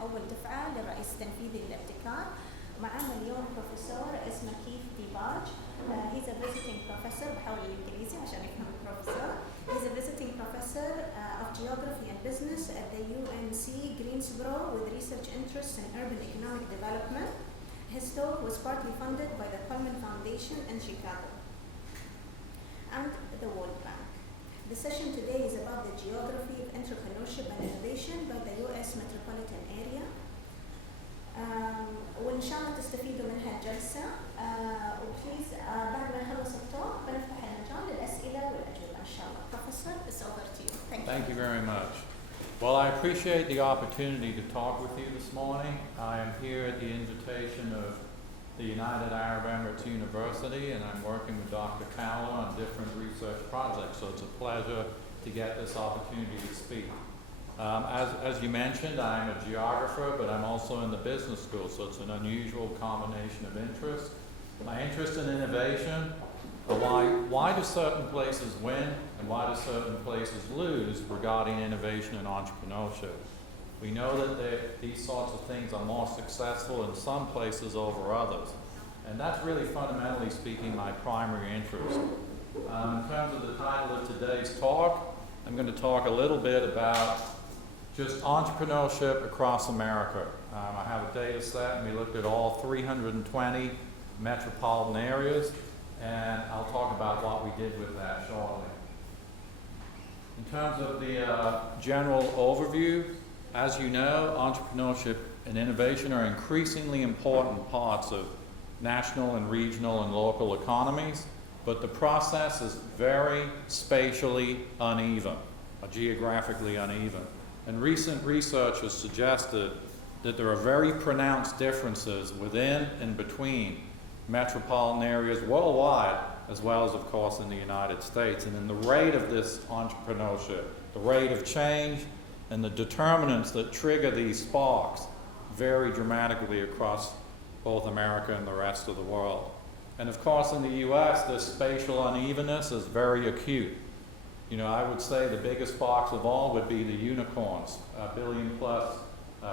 أول دفعة للرئيس التنفيذي للابتكار. معنا اليوم بروفيسور اسمه كيف ديباج. He's a visiting professor. بحاول الإنجليزي عشان يفهم البروفيسور. He's a visiting professor of geography and business at the UNC Greensboro with research interests in urban economic development. His talk was partly funded by the Pullman Foundation in Chicago and the World Bank. The session today is about the geography of entrepreneurship and innovation by the US metropolitan area. وإن شاء الله تستفيدوا من هالجلسة. وبليز بعد ما نخلص التوك بنفتح المجال للأسئلة والأجوبة إن شاء الله. Professor, it's over to you. Thank you. Thank you very much. Well, I appreciate the opportunity to talk with you this morning. I am here at the invitation of the United Arab Emirates University, and I'm working with Dr. Cowler on different research projects, so it's a pleasure to get this opportunity to speak. As you mentioned, I'm a geographer, but I'm also in the business school, so it's an unusual combination of interests. My interest in innovation, why do certain places win and why do certain places lose regarding innovation and entrepreneurship? We know that these sorts of things are more successful in some places over others, and that's really fundamentally speaking my primary interest. In terms of the title of today's talk, I'm going to talk a little bit about just entrepreneurship across America. I have a data set, and we looked at all 320 metropolitan areas, and I'll talk about what we did with that shortly. In terms of the general overview, as you know, entrepreneurship and innovation are increasingly important parts of national and regional and local economies, but the process is very spatially uneven, or geographically uneven. And recent research has suggested that there are very pronounced differences within and between metropolitan areas worldwide, as well as, of course, in the United States. And in the rate of this entrepreneurship, the rate of change, and the determinants that trigger these sparks vary dramatically across both America and the rest of the world. And of course, in the US, this spatial unevenness is very acute. You know, I would say the biggest sparks of all would be the unicorns, billion-plus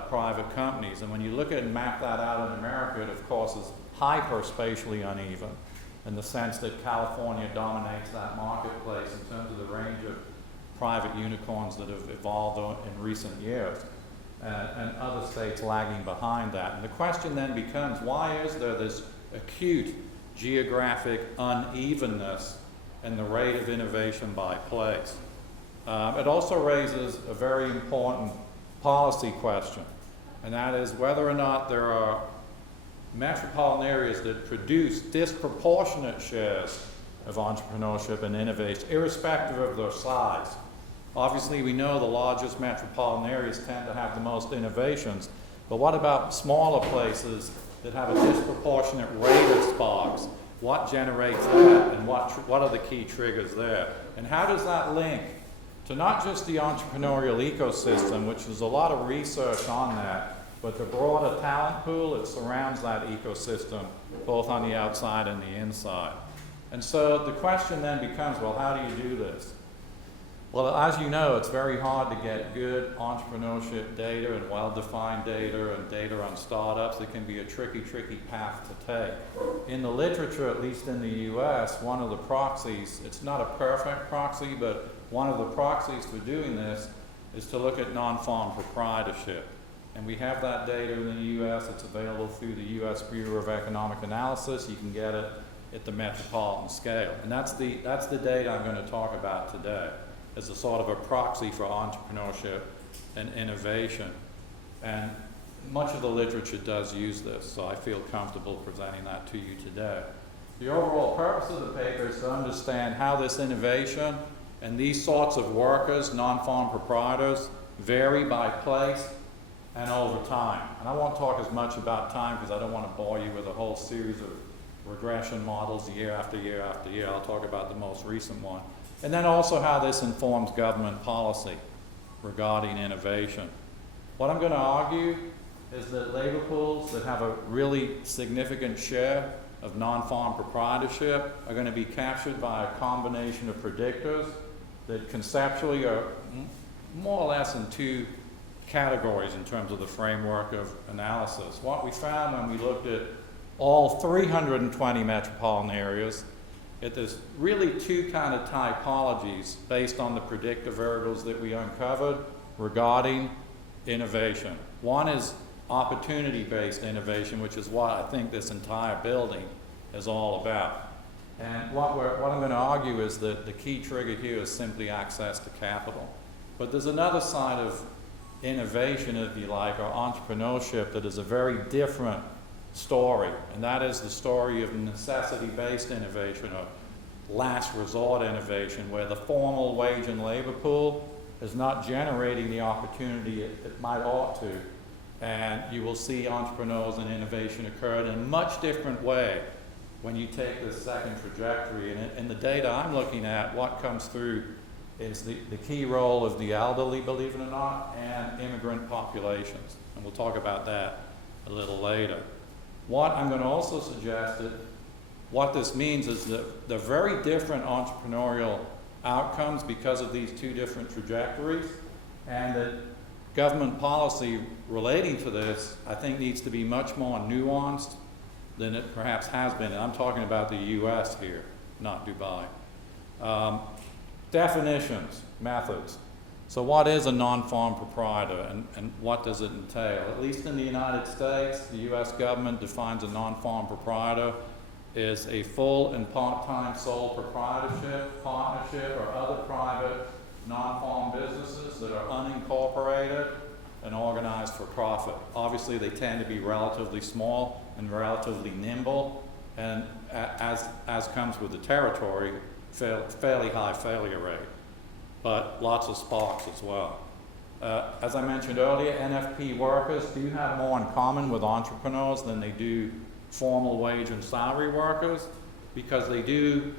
private companies. And when you look at and map that out in America, it of course is hyper-spatially uneven in the sense that California dominates that marketplace in terms of the range of private unicorns that have evolved in recent years, and other states lagging behind that. And the question then becomes, why is there this acute geographic unevenness in the rate of innovation by place? It also raises a very important policy question, and that is whether or not there are metropolitan areas that produce disproportionate shares of entrepreneurship and innovation, irrespective of their size. Obviously, we know the largest metropolitan areas tend to have the most innovations, but what about smaller places that have a disproportionate rate of sparks? What generates that, and what are the key triggers there? And how does that link to not just the entrepreneurial ecosystem, which there's a lot of research on that, but the broader talent pool that surrounds that ecosystem, both on the outside and the inside? And so the question then becomes, well, how do you do this? Well, as you know, it's very hard to get good entrepreneurship data and well-defined data and data on startups. It can be a tricky path to take. In the literature, at least in the US, one of the proxies, it's not a perfect proxy, but one of the proxies for doing this is to look at non-farm proprietorship. And we have that data in the US. It's available through the US Bureau of Economic Analysis. You can get it at the metropolitan scale. And that's the data I'm going to talk about today as a sort of a proxy for entrepreneurship and innovation. And much of the literature does use this, so I feel comfortable presenting that to you today. The overall purpose of the paper is to understand how this innovation and these sorts of workers, non-farm proprietors, vary by place and over time. And I won't talk as much about time because I don't want to bore you with a whole series of regression models year after year after year. I'll talk about the most recent one. And then also how this informs government policy regarding innovation. What I'm going to argue is that labor pools that have a really significant share of non-farm proprietorship are going to be captured by a combination of predictors that conceptually are more or less in two categories in terms of the framework of analysis. What we found when we looked at all 320 metropolitan areas, there's really two kind of typologies based on the predictive variables that we uncovered regarding innovation. One is opportunity-based innovation, which is what I think this entire building is all about. And what I'm going to argue is that the key trigger here is simply access to capital. But there's another side of innovation, if you like, or entrepreneurship, that is a very different story, and that is the story of necessity-based innovation, or last resort innovation, where the formal wage and labor pool is not generating the opportunity it might ought to. And you will see entrepreneurs and innovation occur in a much different way when you take this second trajectory. And in the data I'm looking at, what comes through is the key role of the elderly, believe it or not, and immigrant populations. And we'll talk about that a little later. What I'm going to also suggest that what this means is that the very different entrepreneurial outcomes because of these two different trajectories, and that government policy relating to this, I think, needs to be much more nuanced than it perhaps has been. And I'm talking about the US here, not Dubai. Definitions, methods. So what is a non-farm proprietor, and what does it entail? At least in the United States, the US government defines a non-farm proprietor as a full and part-time sole proprietorship, partnership, or other private non-farm businesses that are unincorporated and organized for profit. Obviously, they tend to be relatively small and relatively nimble, and as comes with the territory, fairly high failure rate, but lots of sparks as well. As I mentioned earlier, NFP workers do have more in common with entrepreneurs than they do formal wage and salary workers, because they do,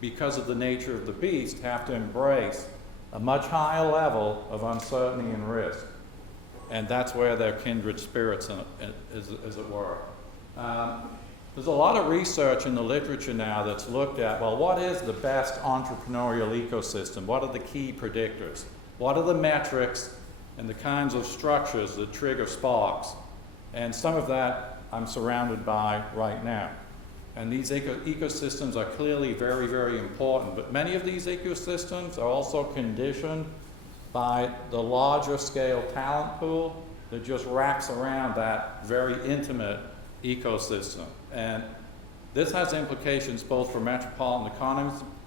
because of the nature of the beast, have to embrace a much higher level of uncertainty and risk. And that's where they're kindred spirits, as it were. There's a lot of research in the literature now that's looked at, well, what is the best entrepreneurial ecosystem? What are the key predictors? What are the metrics and the kinds of structures that trigger sparks? And some of that I'm surrounded by right now. And these ecosystems are clearly very, very important, but many of these ecosystems are also conditioned by the larger scale talent pool that just wraps around that very intimate ecosystem. And this has implications both for metropolitan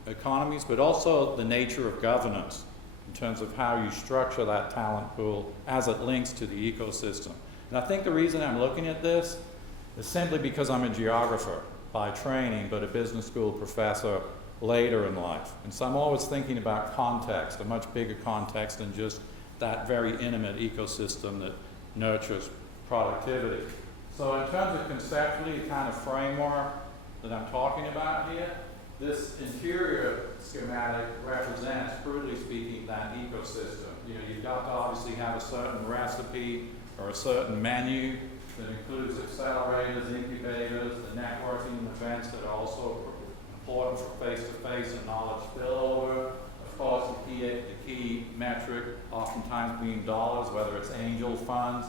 economies, but also the nature of governance in terms of how you structure that talent pool as it links to the ecosystem. And I think the reason I'm looking at this is simply because I'm a geographer by training, but a business school professor later in life. And so I'm always thinking about context, a much bigger context than just that very intimate ecosystem that nurtures productivity. So in terms of conceptually, the kind of framework that I'm talking about here, this interior schematic represents, crudely speaking, that ecosystem. You know, you've got to obviously have a certain recipe or a certain menu that includes accelerators, incubators, the networking events that are also important for face-to-face and knowledge spillover. Of course, the key metric oftentimes being dollars, whether it's angel funds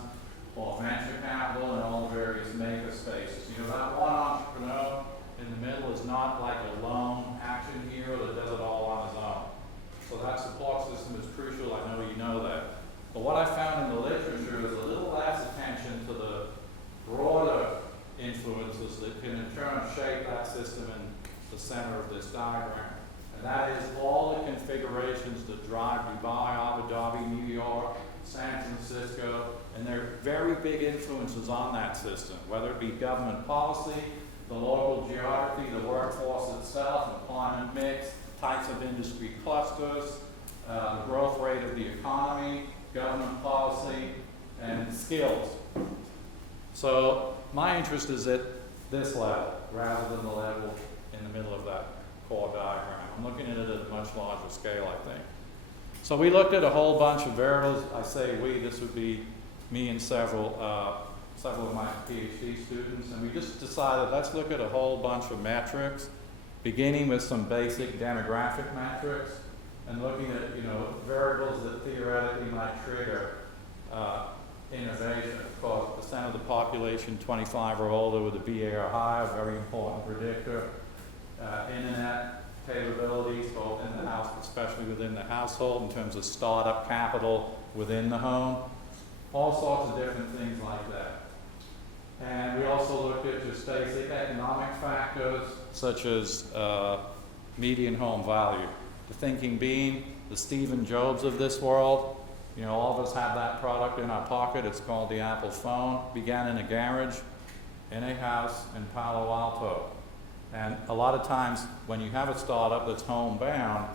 or venture capital and all the various maker spaces. You know, that one entrepreneur in the middle is not like a lone action hero that does it all on his own. So that support system is crucial. I know you know that. But what I found in the literature is a little less attention to the broader influences that can in turn shape that system in the center of this diagram. And that is all the configurations that drive Dubai, Abu Dhabi, New York, San Francisco, and there are very big influences on that system, whether it be government policy, the local geography, the workforce itself, employment mix, types of industry clusters, the growth rate of the economy, government policy, and skills. So my interest is at this level rather than the level in the middle of that core diagram. I'm looking at it at a much larger scale, I think. So we looked at a whole bunch of variables. I say we, this would be me and several of my PhD students, and we just decided let's look at a whole bunch of metrics, beginning with some basic demographic metrics and looking at, you know, variables that theoretically might trigger of the population 25 or older with a BA or higher, very important predictor. Internet capabilities, both in the house, especially within the household, in terms of startup capital within the home. All sorts of different things like that. And we also looked at just basic economic factors, such as median home value. The thinking being the Stephen Jobs of this world. You know, all of us have that product in our pocket. It's called the Apple phone. Began in a garage, in a house in Palo Alto. And a lot of times when you have a startup that's homebound,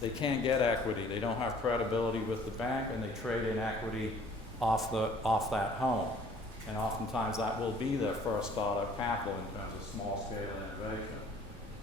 they can't get equity. They don't have credibility with the bank, and they trade in equity off that home. And oftentimes that will be their first startup capital in terms of small scale innovation.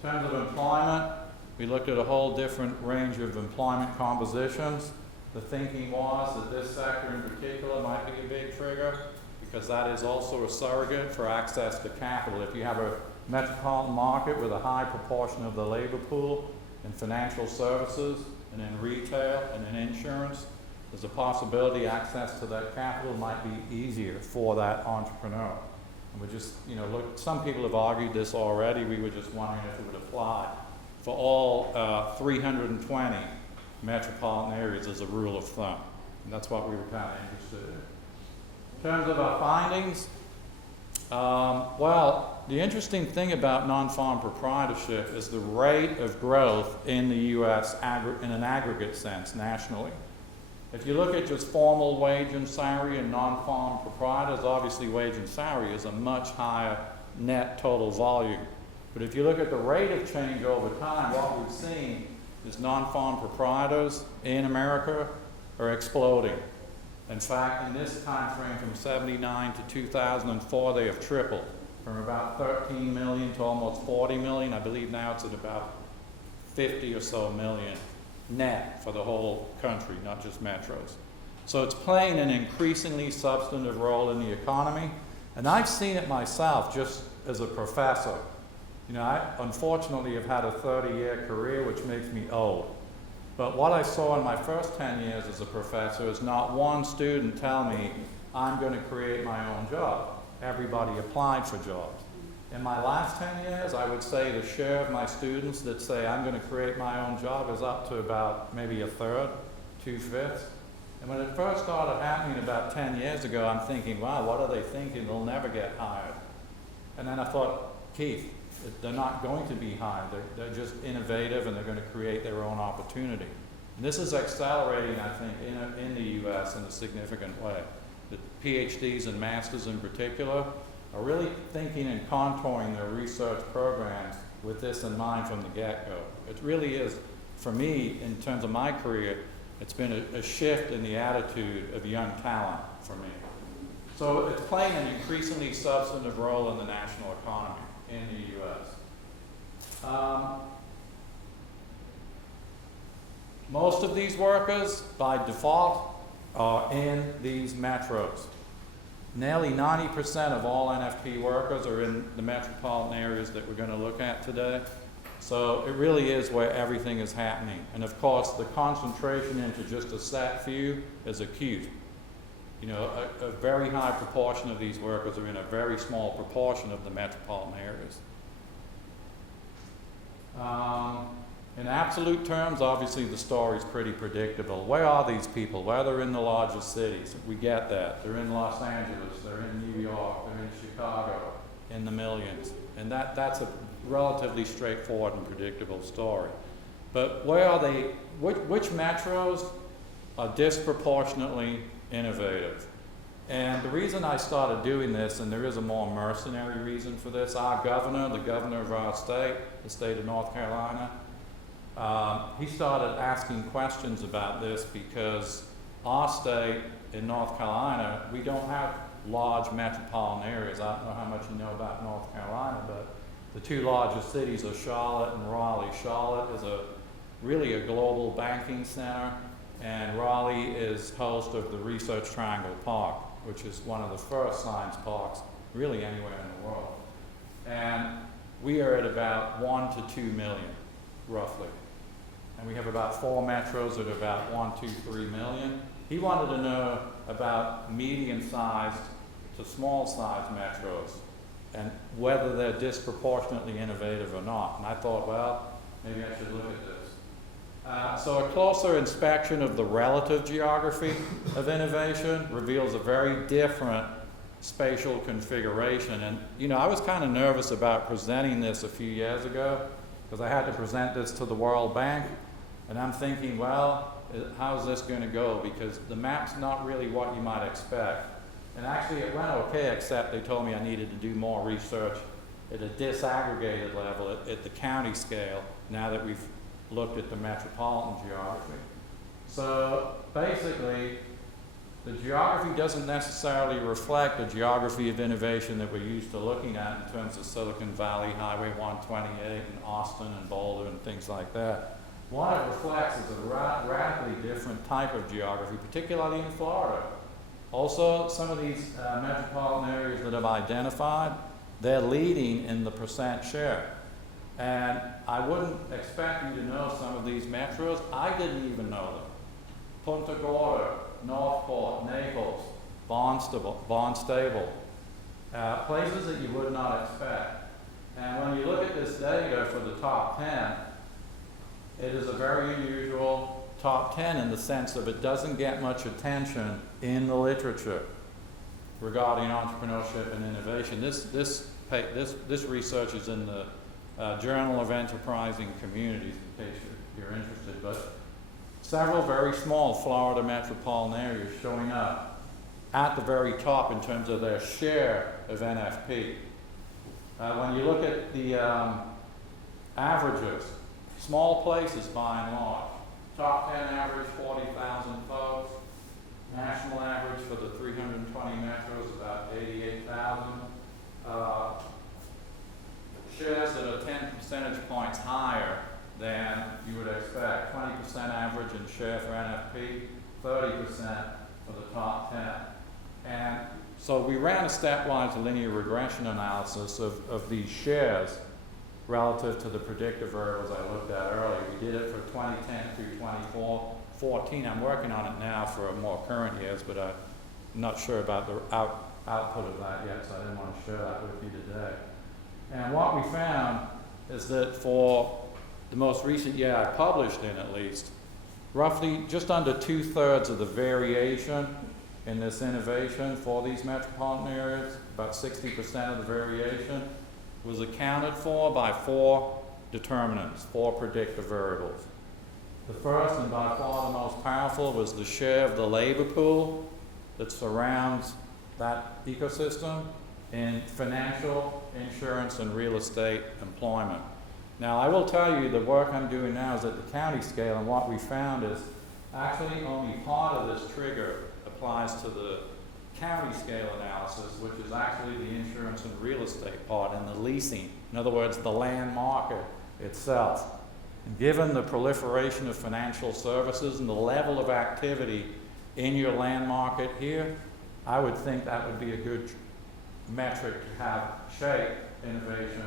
In terms of employment, we looked at a whole different range of employment compositions. The thinking was that this sector in particular might be a big trigger, because that is also a surrogate for access to capital. If you have a metropolitan market with a high proportion of the labor pool in financial services and in retail and in insurance, there's a possibility access to that capital might be easier for that entrepreneur. And we just, you know, look, some people have argued this already. We were just wondering if it would apply for all 320 metropolitan areas as a rule of thumb. And that's what we were kind of interested in. In terms of our findings, well, the interesting thing about non-farm proprietorship is the rate of growth in the U.S. in an aggregate sense nationally. If you look at just formal wage and salary and non-farm proprietors, obviously wage and salary is a much higher net total volume. But if you look at the rate of change over time, what we've seen is non-farm proprietors in America are exploding. In fact, in this time frame from 79 to 2004, they have tripled from about 13 million to almost 40 million. I believe now it's at about 50 or so million net for the whole country, not just metros. So it's playing an increasingly substantive role in the economy. And I've seen it myself just as a professor. You know, I unfortunately have had a 30-year career, which makes me old. But what I saw in my first 10 years as a professor is not one student tell me, I'm going to create my own job. Everybody applied for jobs. In my last 10 years, I would say the share of my students that say, I'm going to create my own job is up to about maybe a third, 2/5. And when it first started happening about 10 years ago, I'm thinking, wow, what are they thinking? They'll never get hired. And then I thought, Keith, they're not going to be hired. They're just innovative, and they're going to create their own opportunity. And this is accelerating, I think, in the U.S. in a significant way. The PhDs and masters in particular are really thinking and contouring their research programs with this in mind from the get-go. It really is, for me, in terms of my career, it's been a shift in the attitude of young talent for me. So it's playing an increasingly substantive role in the national economy in the U.S. Most of these workers, by default, are in these metros. Nearly 90% of all NFP workers are in the metropolitan areas that we're going to look at today. So it really is where everything is happening. And of course, the concentration into just a set few is acute. You know, a very high proportion of these workers are in a very small proportion of the metropolitan areas. In absolute terms, obviously the story is pretty predictable. Where are these people? Well, they're in the largest cities. We get that. They're in Los Angeles, they're in New York, they're in Chicago, in the millions. And that's a relatively straightforward and predictable story. But where are they? Which metros are disproportionately innovative? And the reason I started doing this, and there is a more mercenary reason for this, our governor, the governor of our state, the state of North Carolina, he started asking questions about this because our state in North Carolina, we don't have large metropolitan areas. I don't know how much you know about North Carolina, but the two largest cities are Charlotte and Raleigh. Charlotte is really a global banking center, and Raleigh is host of the Research Triangle Park, which is one of the first science parks really anywhere in the world. And we are at about 1 to 2 million, roughly. And we have about 4 metros at about 1, 2, 3 million. He wanted to know about medium-sized to small-sized metros and whether they're disproportionately innovative or not. And I thought, well, maybe I should look at this. So a closer inspection of the relative geography of innovation reveals a very different spatial configuration. And, you know, I was kind of nervous about presenting this a few years ago because I had to present this to the World Bank. And I'm thinking, well, how's this going to go? Because the map's not really what you might expect. And actually it went okay, except they told me I needed to do more research at a disaggregated level at the county scale now that we've looked at the metropolitan geography. So basically, the geography doesn't necessarily reflect the geography of innovation that we're used to looking at in terms of Silicon Valley, Highway 128, and Austin and Boulder and things like that. What it reflects is a radically different type of geography, particularly in Florida. Also, some of these metropolitan areas that I've identified, they're leading in the percent share. And I wouldn't expect you to know some of these metros. I didn't even know them. Punta Gorda, Northport, Naples, Barnstable, places that you would not expect. And when you look at this data for the top 10, it is a very unusual top 10 in the sense of it doesn't get much attention in the literature regarding entrepreneurship and innovation. This research is in the Journal of Enterprising Communities, in case you're interested, but several very small Florida metropolitan areas showing up at the very top in terms of their share of NFP. When you look at the averages, small places by and large, top 10 average 40,000 folks, national average for the 320 metros about 88,000. Shares that are 10 percentage points higher than you would expect. 20% average in share for NFP, 30% for the top 10. And so we ran a stepwise linear regression analysis of these shares relative to the predictive variables I looked at earlier. We did it for 2010 through 2014. I'm working on it now for more current years, but I'm not sure about the output of that yet, so I didn't want to share that with you today. And what we found is that for the most recent year I published in, at least, roughly just under 2/3 of the variation in this innovation for these metropolitan areas, about 60% of the variation, was accounted for by 4 determinants, 4 predictive variables. The first and by far the most powerful was the share of the labor pool that surrounds that ecosystem in financial, insurance, and real estate employment. Now, I will tell you the work I'm doing now is at the county scale, and what we found is actually only part of this trigger applies to the county scale analysis, which is actually the insurance and real estate part and the leasing. In other words, the land market itself. And given the proliferation of financial services and the level of activity in your land market here, I would think that would be a good metric to have shape innovation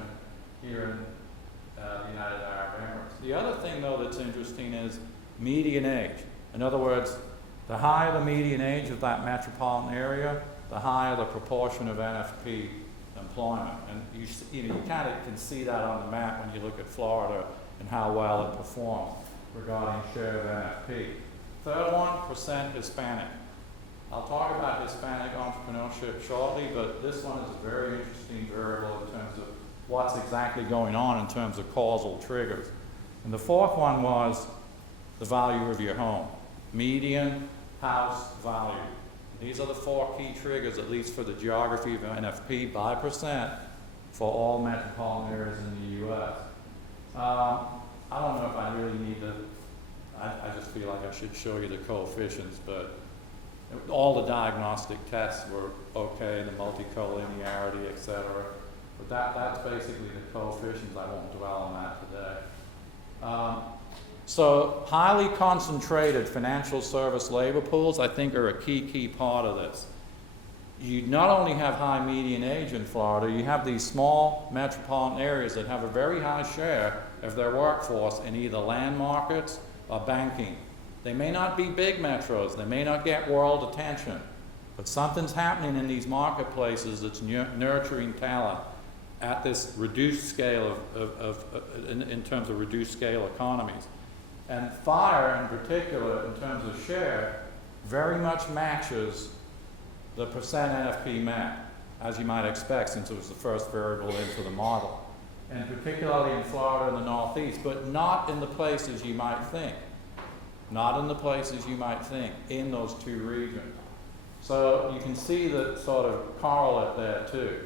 here in the United Arab Emirates. The other thing, though, that's interesting is median age. In other words, the higher the median age of that metropolitan area, the higher the proportion of NFP employment. And you kind of can see that on the map when you look at Florida and how well it performs regarding share of NFP. Third one, percent Hispanic. I'll talk about Hispanic entrepreneurship shortly, but this one is a very interesting variable in terms of what's exactly going on in terms of causal triggers. And the fourth one was the value of your home. Median house value. These are the 4 key triggers, at least for the geography of NFP by percent for all metropolitan areas in the U.S. I don't know if I really need to, I just feel like I should show you the coefficients, but all the diagnostic tests were okay, the multicollinearity, et cetera. But that's basically the coefficients. I won't dwell on that today. So highly concentrated financial service labor pools, I think, are a key part of this. You not only have high median age in Florida, you have these small metropolitan areas that have a very high share of their workforce in either land markets or banking. They may not be big metros, they may not get world attention, But something's happening in these marketplaces that's nurturing talent at this reduced scale in terms of reduced scale economies. And FIRE in particular, in terms of share, very much matches the percent NFP met, as you might expect, since it was the first variable into the model. And particularly in Florida and the Northeast, but not in the places you might think. Not in the places you might think, in those two regions. So you can see the sort of correlate there too.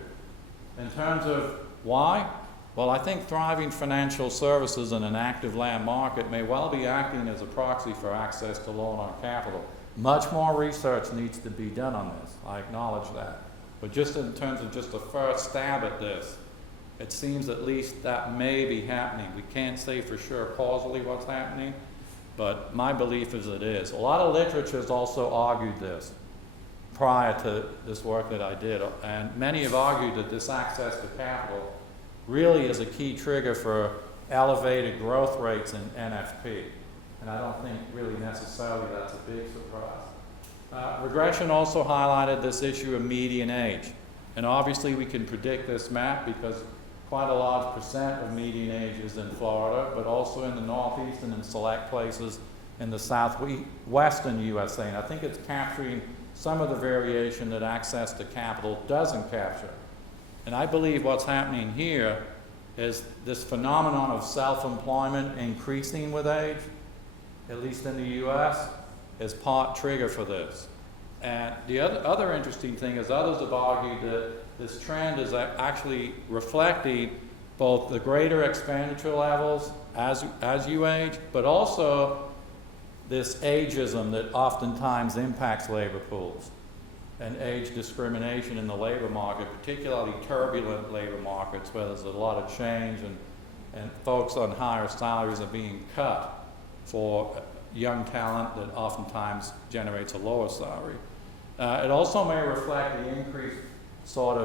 In terms of why? Well, I think thriving financial services in an active land market may well be acting as a proxy for access to loan on capital. Much more research needs to be done on this, I acknowledge that. But just in terms of just a first stab at this, it seems at least that may be happening. We can't say for sure causally what's happening, but my belief is it is. A lot of literature has also argued this prior to this work that I did, and many have argued that this access to capital really is a key trigger for elevated growth rates in NFP. And I don't think really necessarily that's a big surprise. Regression also highlighted this issue of median age. And obviously we can predict this map because quite a large percent of median age is in Florida, but also in the Northeast and in select places in the southwestern USA. And I think it's capturing some of the variation that access to capital doesn't capture. And I believe what's happening here is this phenomenon of self-employment increasing with age, at least in the US, is part trigger for this. And the other interesting thing is others have argued that this trend is actually reflecting both the greater expenditure levels as you age, but also this ageism that oftentimes impacts labor pools and age discrimination in the labor market, particularly turbulent labor markets where there's a lot of change and folks on higher salaries are being cut for young talent that oftentimes generates a lower salary. It also may reflect the increased sort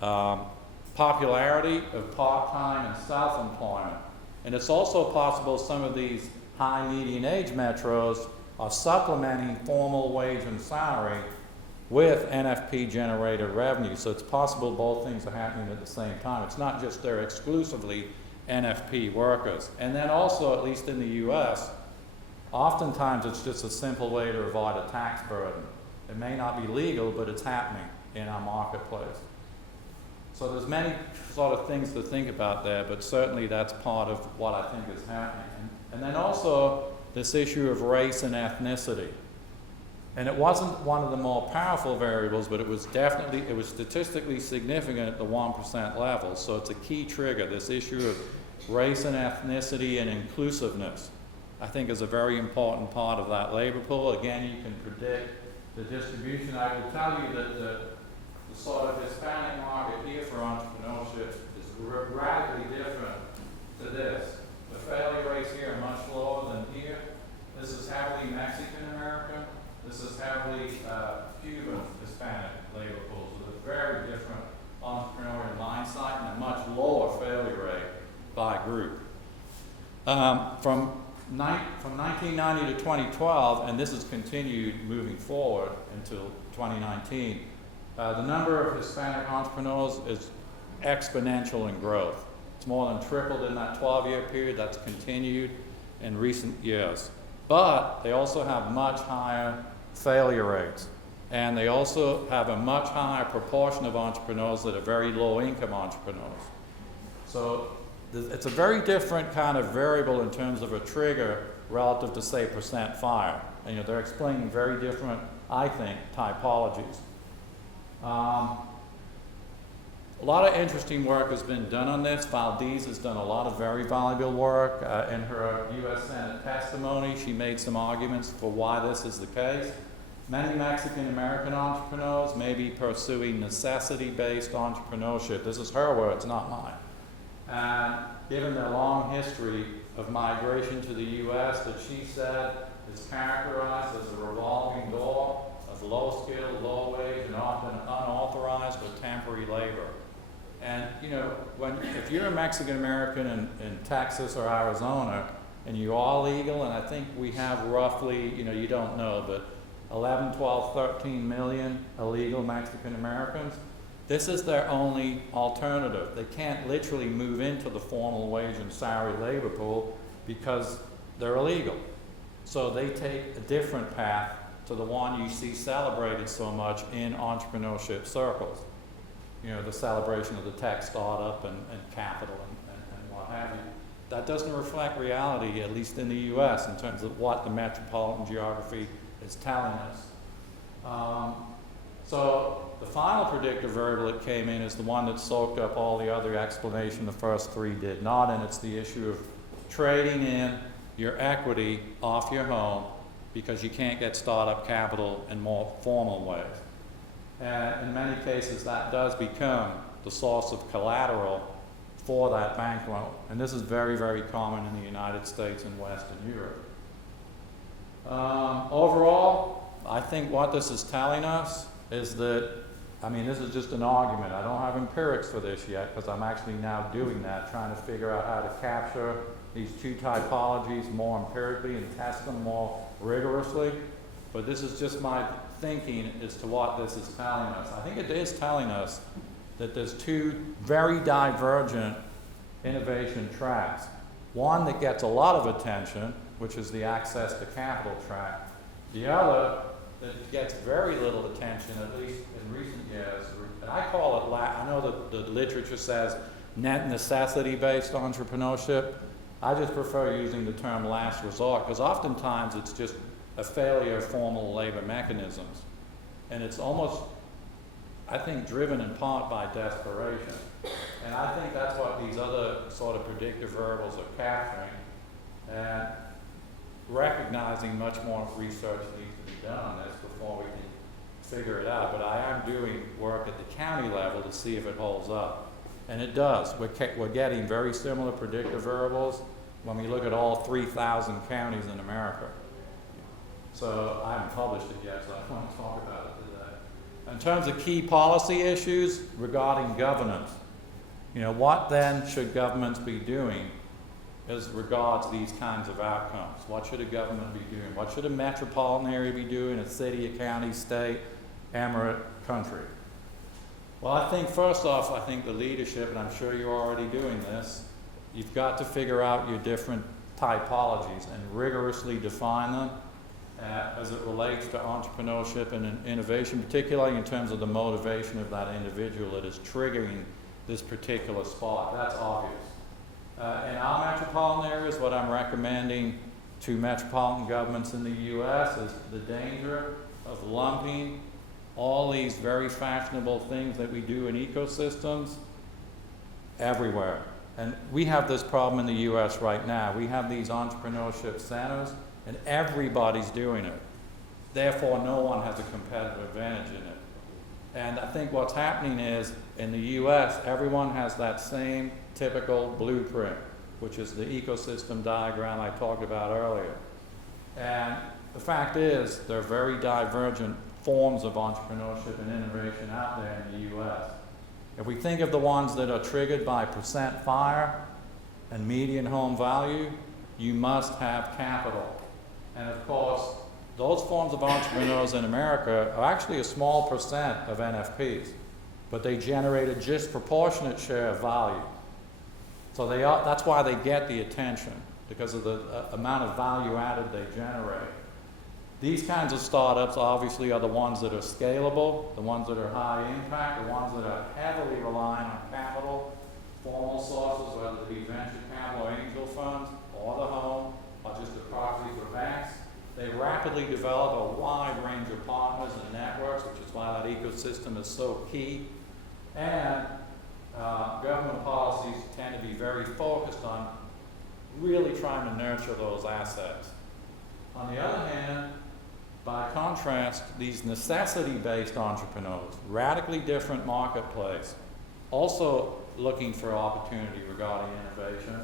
of popularity of part-time and self-employment. And it's also possible some of these high median age metros are supplementing formal wage and salary with NFP generated revenue. So it's possible both things are happening at the same time. It's not just they're exclusively NFP workers. And then also, at least in the US, oftentimes it's just a simple way to avoid a tax burden. It may not be legal, but it's happening in our marketplace. So there's many sort of things to think about there, but certainly that's part of what I think is happening. And then also this issue of race and ethnicity. And it wasn't one of the more powerful variables, but it was statistically significant at the 1% level. So it's a key trigger. This issue of race and ethnicity and inclusiveness, I think, is a very important part of that labor pool. Again, you can predict the distribution. I will tell you that the sort of Hispanic market here for entrepreneurship is radically different to this. The failure rates here are much lower than here. This is heavily Mexican American. This is heavily Cuban Hispanic labor pool. So there's very different entrepreneurial mindset and a much lower failure rate by group. From 1990 to 2012, and this has continued moving forward until 2019, the number of Hispanic entrepreneurs is exponential in growth. It's more than tripled in that 12-year period. That's continued in recent years. But they also have much higher failure rates. And they also have a much higher proportion of entrepreneurs that are very low-income entrepreneurs. So it's a very different kind of variable in terms of a trigger relative to, say, percent fire. And they're explaining very different, I think, typologies. A lot of interesting work has been done on this. Valdez has done a lot of very valuable work. In her U.S. Senate testimony, she made some arguments for why this is the case. Many Mexican-American entrepreneurs may be pursuing necessity-based entrepreneurship. This is her words, not mine. And given their long history of migration to the U.S. that she said is characterized as a revolving door of low-skilled, low-wage, and often unauthorized or temporary labor. And if you're a Mexican-American in Texas or Arizona, and you are legal, and I think we have roughly, you don't know, but 11, 12, 13 million illegal Mexican Americans. This is their only alternative. They can't literally move into the formal wage and salary labor pool because they're illegal. So they take a different path to the one you see celebrated so much in entrepreneurship circles. You know, the celebration of the tech startup and capital and what have you. That doesn't reflect reality, at least in the US, in terms of what the metropolitan geography is telling us. So the final predictive variable that came in is the one that soaked up all the other explanation the first three did not, and it's the issue of trading in your equity off your home because you can't get startup capital in more formal ways. And in many cases that does become the source of collateral for that bank loan. And this is very, very common in the United States and Western Europe. Overall, I think what this is telling us is that, I mean, this is just an argument. I don't have empirics for this yet because I'm actually now doing that, trying to figure out how to capture these two typologies more empirically and test them more rigorously. But this is just my thinking as to what this is telling us. I think it is telling us that there's two very divergent innovation tracks. One that gets a lot of attention, which is the access to capital track. The other that gets very little attention, at least in recent years, and I call it, I know that the literature says net necessity-based entrepreneurship. I just prefer using the term last resort because oftentimes it's just a failure of formal labor mechanisms. And it's almost, I think, driven in part by desperation. And I think that's what these other sort of predictive variables are capturing. And recognizing much more research needs to be done on this before we can figure it out. But I am doing work at the county level to see if it holds up. And it does. We're getting very similar predictive variables when we look at all 3,000 counties in America. So I haven't published it yet, so I don't want to talk about it today. In terms of key policy issues regarding governance, you know, what then should governments be doing as regards these kinds of outcomes? What should a government be doing? What should a metropolitan area be doing, a city, a county, state, emirate, country? Well, I think first off, I think the leadership, and I'm sure you're already doing this, you've got to figure out your different typologies and rigorously define them as it relates to entrepreneurship and innovation, particularly in terms of the motivation of that individual that is triggering this particular spot. That's obvious. In our metropolitan areas, what I'm recommending to metropolitan governments in the US is the danger of lumping all these very fashionable things that we do in ecosystems everywhere. And we have this problem in the US right now. We have these entrepreneurship centers and everybody's doing it. Therefore, no one has a competitive advantage in it. And I think what's happening is in the US, everyone has that same typical blueprint, which is the ecosystem diagram I talked about earlier. And the fact is, there are very divergent forms of entrepreneurship and innovation out there in the US. If we think of the ones that are triggered by percent fire and median home value, you must have capital. And of course, those forms of entrepreneurs in America are actually a small percent of NFPs, but they generate a disproportionate share of value. So that's why they get the attention, because of the amount of value added they generate. These kinds of startups obviously are the ones that are scalable, the ones that are high impact, the ones that are heavily reliant on capital, formal sources, whether it be venture capital or angel funds, or the home, or just a property for banks. They rapidly develop a wide range of partners and networks, which is why that ecosystem is so key. And government policies tend to be very focused on really trying to nurture those assets. On the other hand, by contrast, these necessity-based entrepreneurs, radically different marketplace, also looking for opportunity regarding innovation,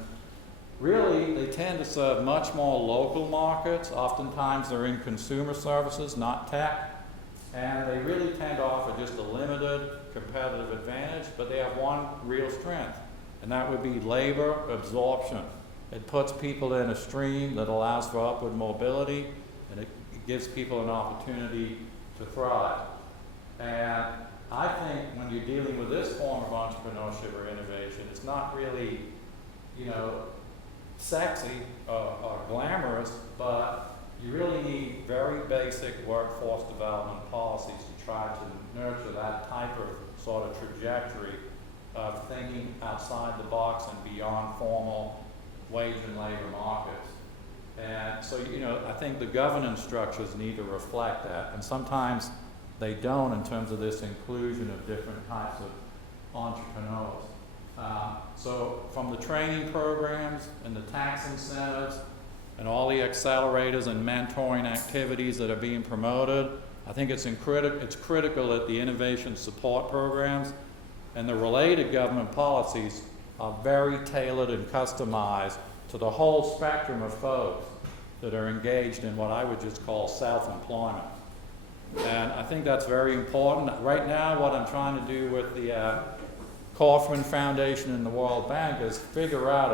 really they tend to serve much more local markets. Oftentimes they're in consumer services, not tech, and they really tend to offer just a limited competitive advantage, but they have one real strength, and that would be labor absorption. It puts people in a stream that allows for upward mobility, and it gives people an opportunity to thrive. And I think when you're dealing with this form of entrepreneurship or innovation, it's not really, sexy or glamorous, but you really need very basic workforce development policies to try to nurture that type of sort of trajectory of thinking outside the box and beyond formal wage and labor markets. And so, I think the governance structures need to reflect that. And sometimes they don't in terms of this inclusion of different types of entrepreneurs. So from the training programs and the tax incentives and all the accelerators and mentoring activities that are being promoted, I think it's critical that the innovation support programs and the related government policies are very tailored and customized to the whole spectrum of folks that are engaged in what I would just call self-employment. And I think that's very important. Right now, what I'm trying to do with the Kaufman Foundation and the World Bank is figure out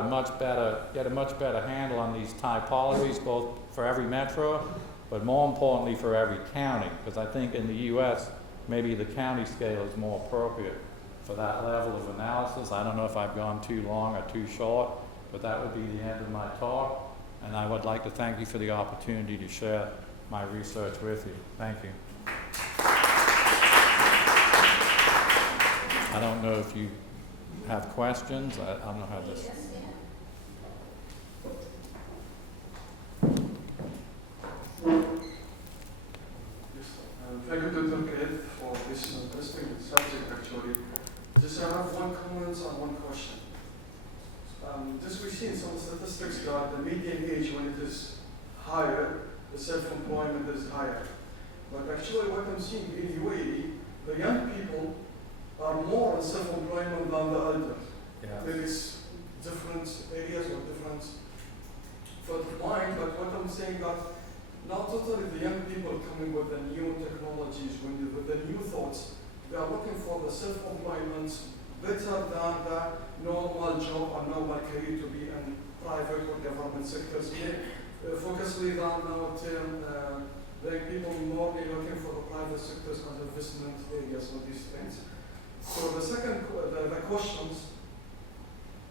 get a much better handle on these typologies, both for every metro, but more importantly for every county, because I think in the US, maybe the county scale is more appropriate for that level of analysis. I don't know if I've gone too long or too short, but that would be the end of my talk. And I would like to thank you for the opportunity to share my research with you. Thank you. I don't know if you have questions. I don't know how this. Thank you, Dr. Keith, for this interesting subject, actually. Just I have one comment and one question. Just we've seen some statistics that the median age when it is higher, the self-employment is higher. But actually what I'm seeing in UAE, the young people are more in self-employment than the elders. Yeah. There is different areas or different thought of mind, but what I'm saying that not totally the young people coming with the new technologies, with the new thoughts, they are looking for the self-employment better than the normal job or normal career to be in private or government sectors. Focusly than now term, the people more looking for the private sectors and investment areas of these things. So the second, the questions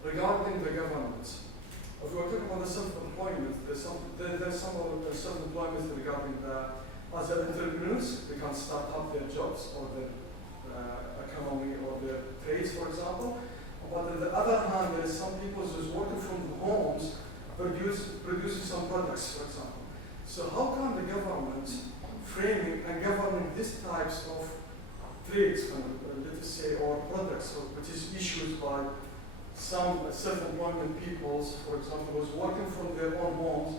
regarding the government. If we're talking about the self-employment, there's some self-employment regarding as entrepreneurs, they can start up their jobs or their economy or their trades, for example. But on the other hand, there is some people who's working from homes, producing some products, for example. So how can the government frame and governing these types of trades, let us say, or products, which is issued by some self-employment peoples, for example, who's working from their own homes,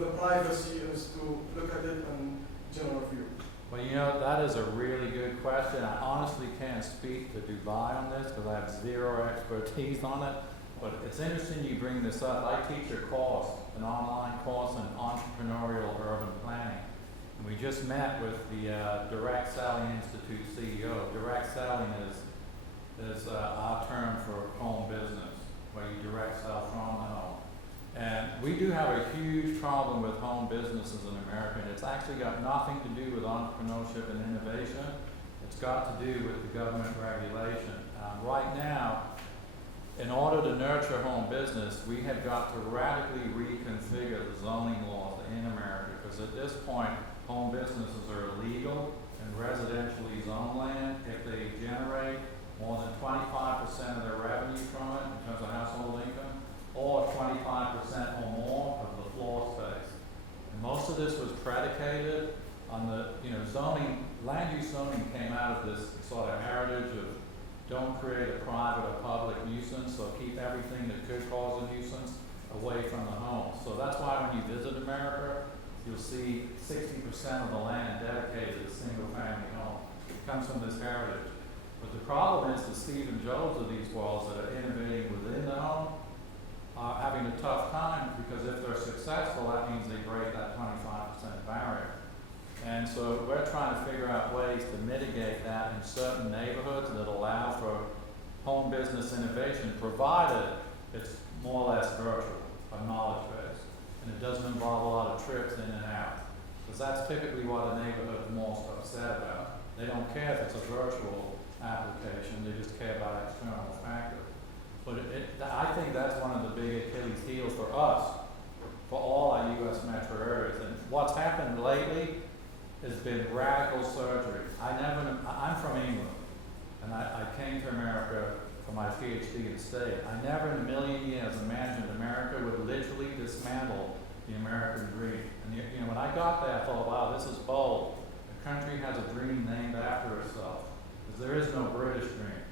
the privacy is to look at it in general view. Well, that is a really good question. I honestly can't speak to Dubai on this because I have zero expertise on it. But it's interesting you bring this up. I teach a course, an online course in entrepreneurial urban planning. And we just met with the Direct Selling Institute CEO. Direct selling is our term for home business, where you direct sell from the home. And we do have a huge problem with home businesses in America, and it's actually got nothing to do with entrepreneurship and innovation. It's got to do with the government regulation. Right now, in order to nurture home business, we have got to radically reconfigure the zoning laws in America, because at this point, home businesses are illegal in residentially zoned land if they generate more than 25% of their revenue from it in terms of household income, or 25% or more of the floor space. And most of this was predicated on the, zoning, land use zoning came out of this sort of heritage of don't create a private or public nuisance, so keep everything that could cause a nuisance away from the home. So that's why when you visit America, you'll see 60% of the land dedicated to single-family home. It comes from this heritage. But the problem is the Steve and Jobs of these worlds that are innovating within the home are having a tough time, because if they're successful, that means they break that 25% barrier. And so we're trying to figure out ways to mitigate that in certain neighborhoods that allow for home business innovation, provided it's more or less virtual, or knowledge-based, and it doesn't involve a lot of trips in and out. Because that's typically what a neighborhood is most upset about. They don't care if it's a virtual application, they just care about external factors. But I think that's one of the big Achilles heels for us, for all our U.S. metro areas. And what's happened lately has been radical surgery. I'm from England, and I came to America for my PhD in state. I never in a million years imagined America would literally dismantle the American dream. And you know, when I got there, I thought, wow, this is bold. The country has a dream named after itself. Because there is no British dream,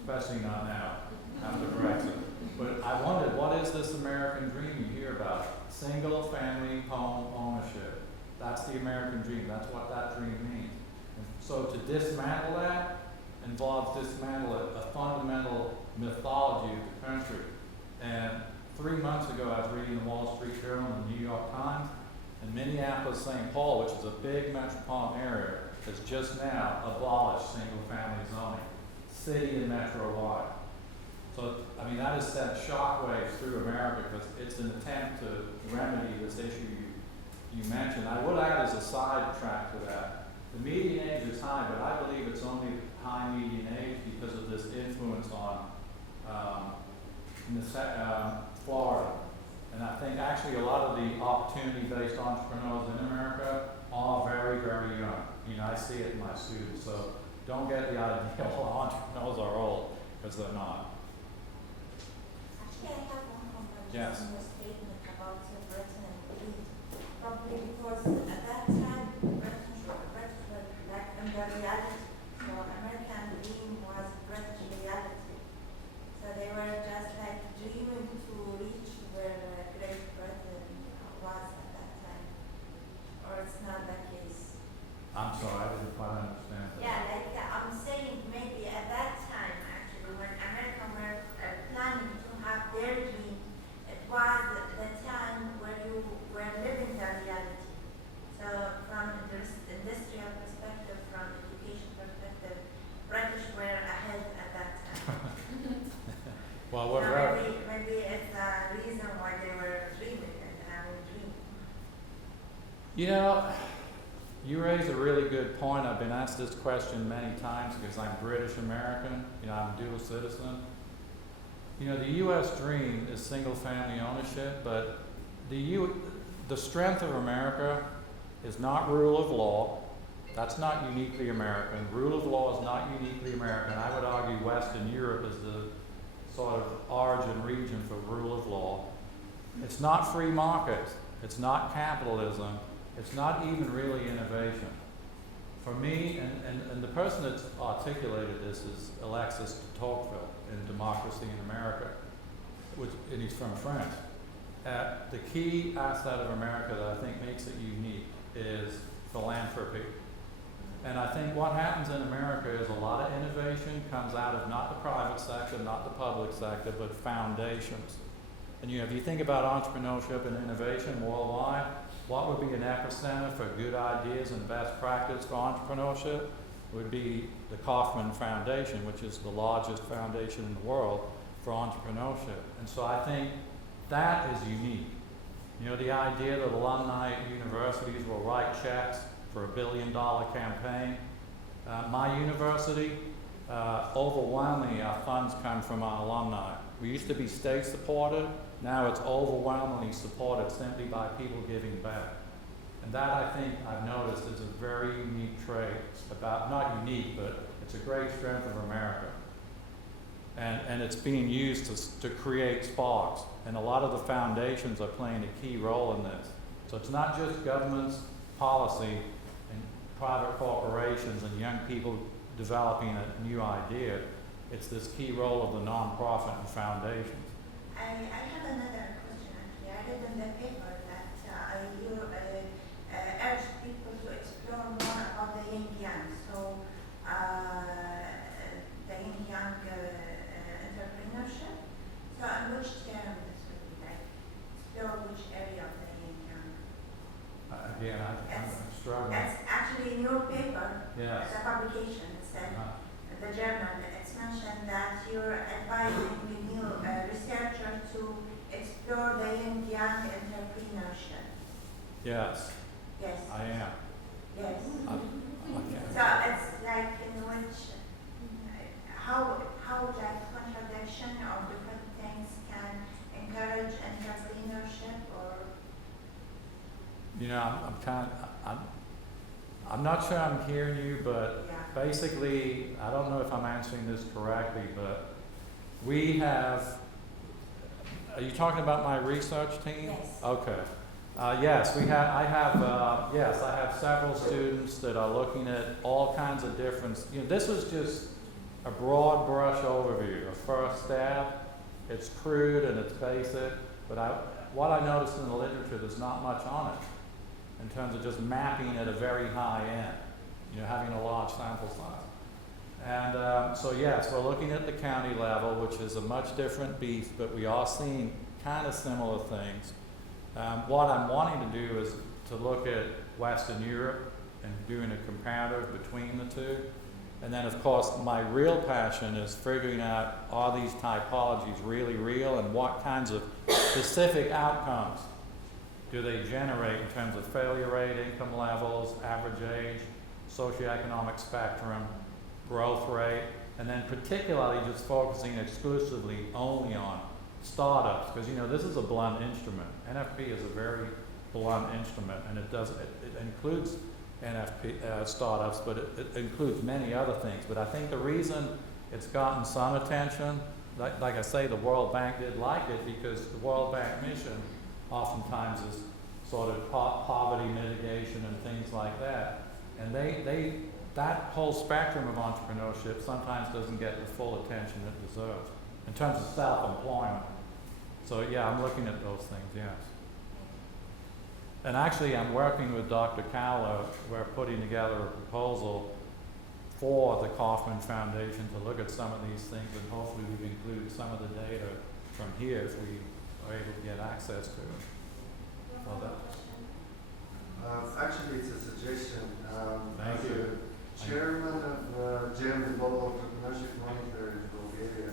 especially not now, after Brexit. But I wondered, what is this American dream you hear about? Single family home ownership. That's the American dream. That's what that dream means. And so to dismantle that involves dismantling a fundamental mythology of the country. And 3 months ago, I was reading the Wall Street Journal and the New York Times, and Minneapolis, St. Paul, which is a big metropolitan area, has just now abolished single-family zoning, city and metro-wide. So, I mean, that has sent shockwaves through America because it's an attempt to remedy this issue you mentioned. I would add as a side track to that, the median age is high, but I believe it's only high median age because of this influence on Florida. And I think actually a lot of the opportunity-based entrepreneurs in America are very, very young. You know, I see it in my students, so don't get the idea all entrepreneurs are old, because they're not. Actually, I have one comment Yes. on your statement about Britain and Britain. Probably because at that time, British were like under reality. So American dream was British reality. So they were just like dreaming to reach where Great Britain was at that time. Or it's not the case. I'm sorry, I didn't quite understand that. Yeah, like I'm saying maybe at that time actually when America were planning to have their dream, it was the time where you were living the reality. So from the industrial perspective, from education perspective, British were ahead at that time. Well, So we're very, maybe it's a reason why they were dreaming and having dreams. you know, you raise a really good point. I've been asked this question many times because I'm British American, you know, I'm a dual citizen. You know, the U.S. dream is single family ownership, but the strength of America is not rule of law. That's not uniquely American. Rule of law is not uniquely American. I would argue Western Europe is the sort of origin region for rule of law. It's not free market. It's not capitalism. It's not even really innovation. For me, and the person that's articulated this is Alexis de Tocqueville in Democracy in America, and he's from France. The key asset of America that I think makes it unique is philanthropy. And I think what happens in America is a lot of innovation comes out of not the private sector, not the public sector, but foundations. And you know, if you think about entrepreneurship and innovation worldwide, what would be an epicenter for good ideas and best practice for entrepreneurship would be the Kauffman Foundation, which is the largest foundation in the world for entrepreneurship. And so I think that is unique. You know, the idea that alumni at universities will write checks for $1 billion campaign. My university, overwhelmingly our funds come from our alumni. We used to be state supported, now it's overwhelmingly supported simply by people giving back. And that I think I've noticed is a very unique trait about, not unique, but it's a great strength of America. And it's being used to create sparks. And a lot of the foundations are playing a key role in this. So it's not just government's policy and private corporations and young people developing a new idea. It's this key role of the nonprofit and foundations. I have another question actually. I read in the paper that you urge people to explore more about the yin yang. So the yin yang entrepreneurship. So on which term this would be like? Explore which area of the yin yang? Again, I'm struggling. It's actually in your paper, Yes. the publication, it said, the journal, it's mentioned that you're advising the new researcher to explore the yin yang entrepreneurship. Yes, Yes. I which how like contradiction of different things can encourage entrepreneurship or You know, I'm not sure I'm hearing you, but yeah. basically, I don't know if I'm answering this correctly, but we have, are you talking about my research team? Yes. Okay. Yes, I have several students that are looking at all kinds of different, this was just a broad brush overview, a first step. It's crude and it's basic, but what I noticed in the literature, there's not much on it in terms of just mapping at a very high end, having a large sample size. And so yes, we're looking at the county level, which is a much different beast, but we are seeing kind of similar things. What I'm wanting to do is to look at Western Europe and doing a comparative between the two. And then of course my real passion is figuring out, are these typologies really real, and what kinds of specific outcomes do they generate in terms of failure rate, income levels, average age, socioeconomic spectrum, growth rate, and then particularly just focusing exclusively only on startups, because this is a blunt instrument. NFP is a very blunt instrument, and it includes NFP startups, but it includes many other things. But I think the reason it's gotten some attention, like I say, the World Bank did like it because the World Bank mission oftentimes is sort of poverty mitigation and things like that. And that whole spectrum of entrepreneurship sometimes doesn't get the full attention it deserves in terms of self-employment. So yeah, I'm looking at those things, yes. And actually I'm working with Dr. Cowler. We're putting together a proposal for the Kauffman Foundation to look at some of these things, and hopefully we can include some of the data from here if we are able to get access to it. Well, actually, it's a suggestion. Thank you. Chairman of GEM, the Global Entrepreneurship Monitor in Bulgaria,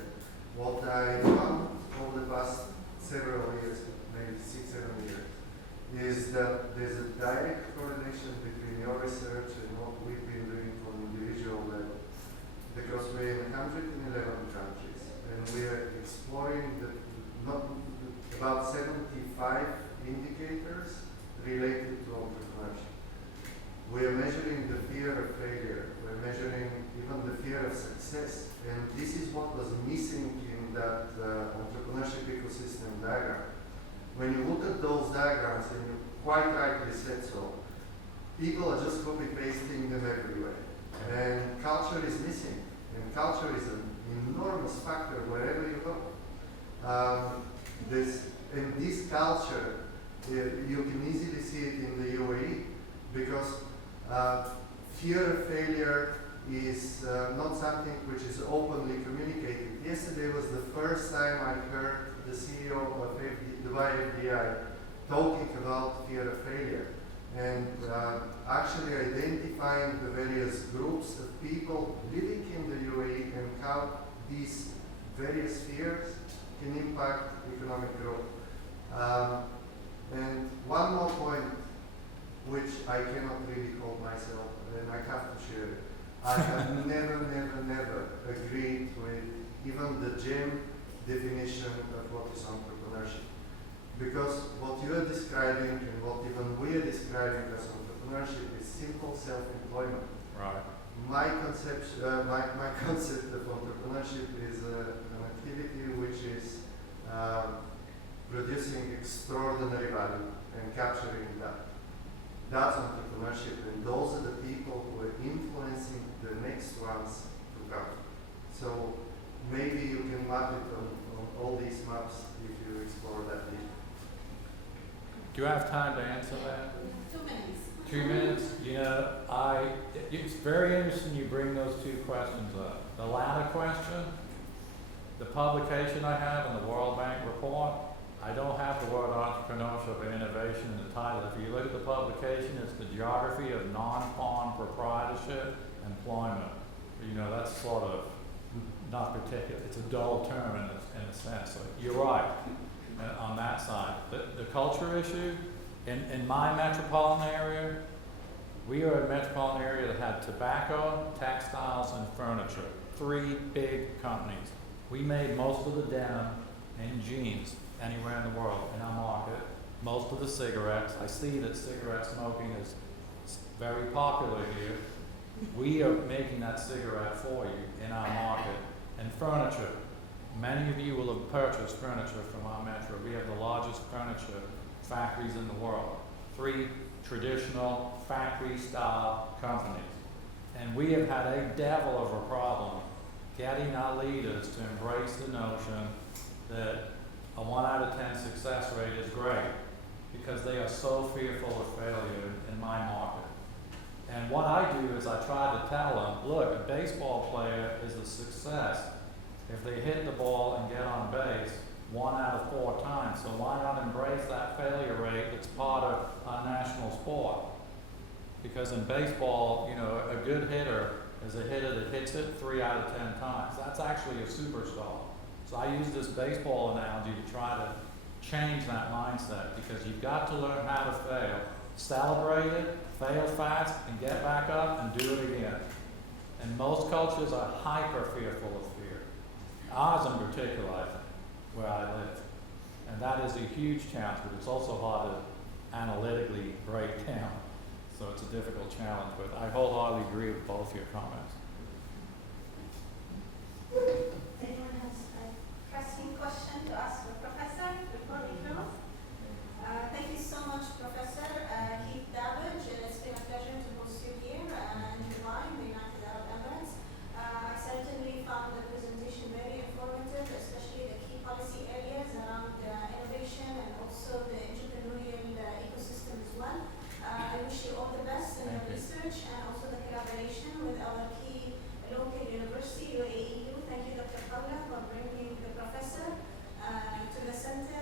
what I found over the past several years, maybe 6-7 years, is that there's a direct correlation between your research and what we've been doing from individual level. Because we're in 111 countries, and we are exploring about 75 indicators related to entrepreneurship. We are measuring the fear of failure. We're measuring even the fear of success. And this is what was missing in that entrepreneurship ecosystem diagram. When you look at those diagrams, and you quite rightly said so, people are just copy-pasting them everywhere. And culture is missing. And culture is an enormous factor wherever you go. This culture, you can easily see it in the UAE, because fear of failure is not something which is openly communicated. Yesterday was the first time I heard the CEO of Dubai FDI talking about fear of failure, and actually identifying the various groups of people living in the UAE and how these various fears can impact economic growth. And one more point, which I cannot really hold myself, and I have to share it. I have never agreed with even the GEM definition of what is entrepreneurship. Because what you are describing and what even we are describing as entrepreneurship is simple self-employment. right. My concept of entrepreneurship is an activity which is producing extraordinary value and capturing that. That's entrepreneurship, and those are the people who are influencing the next ones to come. So maybe you can map it on all these maps if you explore that deep. Do you have time to answer that? 2 minutes. 2 minutes? It's very interesting you bring those two questions up. The latter question, the publication I have in the World Bank report, I don't have the word entrepreneurship and innovation in the title. If you look at the publication, it's the geography of non-farm proprietorship employment. That's sort of not particular. It's a dull term in a sense. So you're right on that side. The culture issue, in my metropolitan area, We are a metropolitan area that had tobacco, textiles, and furniture. 3 big companies. We made most of the denim and jeans anywhere in the world in our market. Most of the cigarettes. I see that cigarette smoking is very popular here. We are making that cigarette for you in our market. And furniture. Many of you will have purchased furniture from our metro. We have the largest furniture factories in the world. 3 traditional factory-style companies. And we have had a devil of a problem getting our leaders to embrace the notion that a 1 out of 10 success rate is great, because they are so fearful of failure in my market. And what I do is I try to tell them, look, a baseball player is a success if they hit the ball and get on base 1 out of 4 times. So why not embrace that failure rate that's part of our national sport? Because in baseball, you know, a good hitter is a hitter that hits it 3 out of 10 times. That's actually a superstar. So I use this baseball analogy to try to change that mindset, because you've got to learn how to fail. Celebrate it, fail fast, and get back up and do it again. And most cultures are hyper fearful of fear. Ours in particular, I think, where I live. And that is a huge challenge, but it's also hard to analytically break down. So it's a difficult challenge, but I wholeheartedly agree with both your comments. Anyone has a pressing question to ask the professor before we close? Thank you so much, Professor Keith Davidge. It's been a pleasure to host you here in Dubai, in the United Arab Emirates. I certainly found the presentation very informative, especially the key policy areas around innovation and also the entrepreneurial ecosystem as well. I wish you all the best in your research and also the collaboration with our key local university, UAEU. Thank you, Dr. Paula, for bringing the professor to the center